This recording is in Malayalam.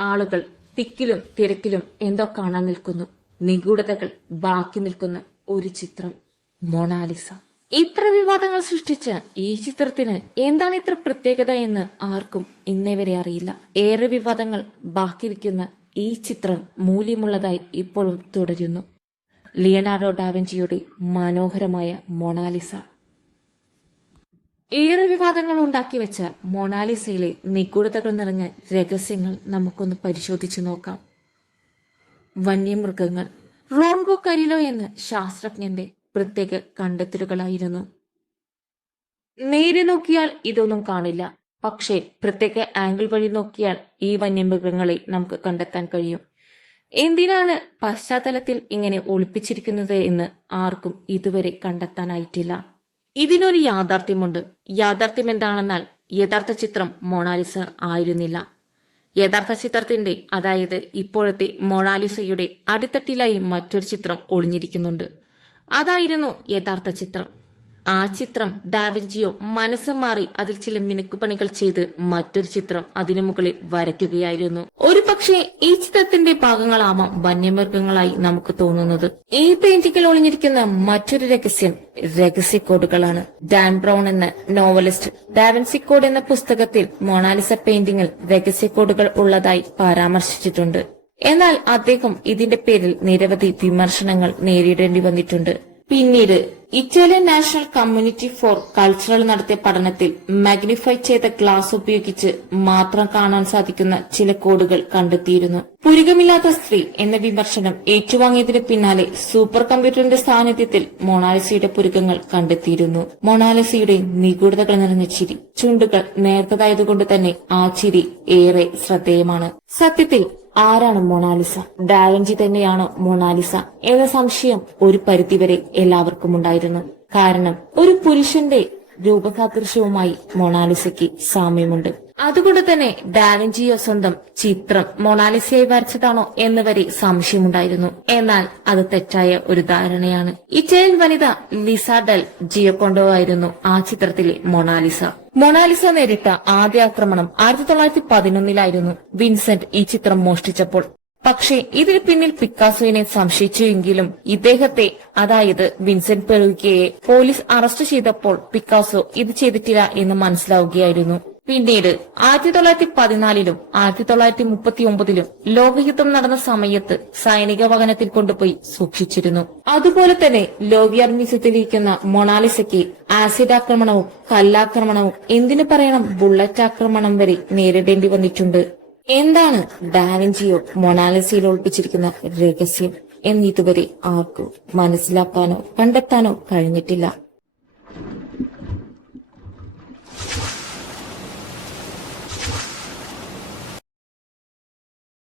ആളുകൾ തിക്കിലും തിരക്കിലും എന്തോ കാണാൻ നിൽക്കുന്നു. നിഗൂഢതകൾ ബാക്കി നിൽക്കുന്ന ഒരു ചിത്രം. മൊണാലിസ. ഇത്ര വിവാദങ്ങൾ സൃഷ്ടിച്ച ഈ ചിത്രത്തിന് എന്താണ് ഇത്ര പ്രത്യേകത എന്ന് ആർക്കും ഇന്നേവരെ അറിയില്ല. ഏറെ വിവാദങ്ങൾ ബാക്കിയിരിക്കുന്ന ഈ ചിത്രം മൂല്യമുള്ളതായി ഇപ്പോഴും തുടരുന്നു. ലിയനാർഡോ ഡാവിഞ്ചിയുടെ മനോഹരമായ മൊണാലിസ. ഏറെ വിവാദങ്ങൾ ഉണ്ടാക്കി വെച്ച മൊണാലിസയിലെ നിഗൂഢതകൾ നിറഞ്ഞ രഹസ്യങ്ങൾ നമുക്കൊന്ന് പരിശോധിച്ചു നോക്കാം. വന്യമൃഗങ്ങൾ. റോൺഗോ കരിലോ എന്ന ശാസ്ത്രജ്ഞന്റെ പ്രത്യേക കണ്ടെത്തലുകളായിരുന്നു. നേരെ നോക്കിയാൽ ഇതൊന്നും കാണില്ല. പക്ഷേ പ്രത്യേക ആംഗിൾ വഴി നോക്കിയാൽ ഈ വന്യമൃഗങ്ങളെ നമുക്ക് കണ്ടെത്താൻ കഴിയും. എന്തിനാണ് പശ്ചാത്തലത്തിൽ ഇങ്ങനെ ഒളിപ്പിച്ചിരിക്കുന്നത് എന്ന് ആർക്കും ഇതുവരെ കണ്ടെത്താനായിട്ടില്ല. ഇതിനൊരു യാഥാർത്ഥ്യമുണ്ട്. യാഥാർത്ഥ്യം എന്താണെന്നാൽ യഥാർത്ഥ ചിത്രം മൊണാലിസ ആയിരുന്നില്ല. യഥാർത്ഥ ചിത്രത്തിന്റെ അതായത് ഇപ്പോഴത്തെ മൊണാലിസയുടെ അടിത്തട്ടിലായി മറ്റൊരു ചിത്രം ഒളിഞ്ഞിരിക്കുന്നുണ്ട്. അതായിരുന്നു യഥാർത്ഥ ചിത്രം. ആ ചിത്രം ഡാവിഞ്ചിയോ മനസ്സ് മാറി അതിൽ ചില മിനുക്കുപണികൾ ചെയ്ത് മറ്റൊരു ചിത്രം അതിനു മുകളിൽ വരയ്ക്കുകയായിരുന്നു. ഒരു പക്ഷേ ഈ ചിത്രത്തിന്റെ ഭാഗങ്ങളാവാം വന്യമൃഗങ്ങളായി നമുക്ക് തോന്നുന്നത്. ഈ പെയിന്റിംഗിൽ ഒളിഞ്ഞിരിക്കുന്ന മറ്റൊരു രഹസ്യം രഹസ്യ കോഡുകളാണ് ഡാൻ ബ്രൗൺ എന്ന നോവലിസ്റ്റ് ഡാവൻസി കോഡ് എന്ന പുസ്തകത്തിൽ മൊണാലിസ പെയിന്റിംഗിൽ രഹസ്യ കോഡുകൾ ഉള്ളതായി പരാമർശിച്ചിട്ടുണ്ട്. എന്നാൽ അദ്ദേഹം ഇതിന്റെ പേരിൽ നിരവധി വിമർശനങ്ങൾ നേരിടേണ്ടി വന്നിട്ടുണ്ട്. പിന്നീട് Italian national community for cultural നടത്തിയ പഠനത്തിൽ മാഗ്നിഫൈ ചെയ്ത ഗ്ലാസ് ഉപയോഗിച്ച് മാത്രം കാണാൻ സാധിക്കുന്ന ചില കോഡുകൾ കണ്ടെത്തിയിരുന്നു. പുരുകമില്ലാത്ത സ്ത്രീ എന്ന വിമർശനം ഏറ്റുവാങ്ങിയതിന് പിന്നാലെ സൂപ്പർ കമ്പ്യൂട്ടറിന്റെ സാന്നിധ്യത്തിൽ മൊണാലിസയുടെ പുരുകങ്ങൾ കണ്ടെത്തിയിരുന്നു. മൊണാലിസയുടെ നിഗൂഢതകൾ നിറഞ്ഞ ചിരി ചുണ്ടുകൾ നേർത്തതായതുകൊണ്ട് തന്നെ ആ ചിരി ഏറെ ശ്രദ്ധേയമാണ്. സത്യത്തിൽ ആരാണ് മൊണാലിസ? ഡാവിഞ്ചി തന്നെയാണ് മൊണാലിസ എന്ന സംശയം ഒരു പരിധിവരെ എല്ലാവർക്കും ഉണ്ടായിരുന്നു. കാരണം ഒരു പുരുഷന്റെ രൂപസാദൃശ്യവുമായി മൊണാലിസയ്ക്ക് സാമ്യമുണ്ട്. അതുകൊണ്ട് തന്നെ ഡാവിഞ്ചിയോ സ്വന്തം ചിത്രം മൊണാലിസയായി വരച്ചതാണോ എന്ന് വരെ സംശയമുണ്ടായിരുന്നു. എന്നാൽ അത് തെറ്റായ ഒരു ധാരണയാണ്. ഇറ്റാലിയൻ വനിത ലിസ ജിയോ ജിയോകൊണ്ടോ ആയിരുന്നു ആ ചിത്രത്തിലെ മൊണാലിസ. മൊണാലിസ നേരിട്ട ആദ്യ ആക്രമണം ആയിരത്തി തൊള്ളായിരത്തി പതിനൊന്നിലായിരുന്നു വിൻസെന്റ് ഈ ചിത്രം മോഷ്ടിച്ചപ്പോൾ. പക്ഷേ ഇതിന് പിന്നിൽ പിക്കാസോയിനെ സംശയിച്ചുവെങ്കിലും ഇദ്ദേഹത്തെ അതായത് വിൻസെന്റ് പെറുകിയെ പോലീസ് അറസ്റ്റ് ചെയ്തപ്പോൾ പിക്കാസോ ഇത് ചെയ്തിട്ടില്ല എന്ന് മനസ്സിലാവുകയായിരുന്നു. പിന്നീട് ആയിരത്തി തൊള്ളായിരത്തി പതിനാലിലും ആയിരത്തി തൊള്ളായിരത്തി മുപ്പത്തി ഒമ്പതിലും ലോകയുദ്ധം നടന്ന സമയത്ത് സൈനിക വകനത്തിൽ കൊണ്ടുപോയി സൂക്ഷിച്ചിരുന്നു. അതുപോലെ തന്നെ മ്യൂസിയത്തിലിരിക്കുന്ന മൊണാലിസയ്ക്ക് ആസിഡ് ആക്രമണവും കല്ലാക്രമണവും എന്തിനു പറയണം ബുള്ളറ്റ് ആക്രമണം വരെ നേരിടേണ്ടി വന്നിട്ടുണ്ട്. എന്താണ് ഡാവിഞ്ചിയോ മൊണാലിസയിൽ ഒളിപ്പിച്ചിരിക്കുന്ന രഹസ്യം? എന്നിതുവരെ ആർക്കും മനസ്സിലാക്കാനോ കണ്ടെത്താനോ കഴിഞ്ഞിട്ടില്ല.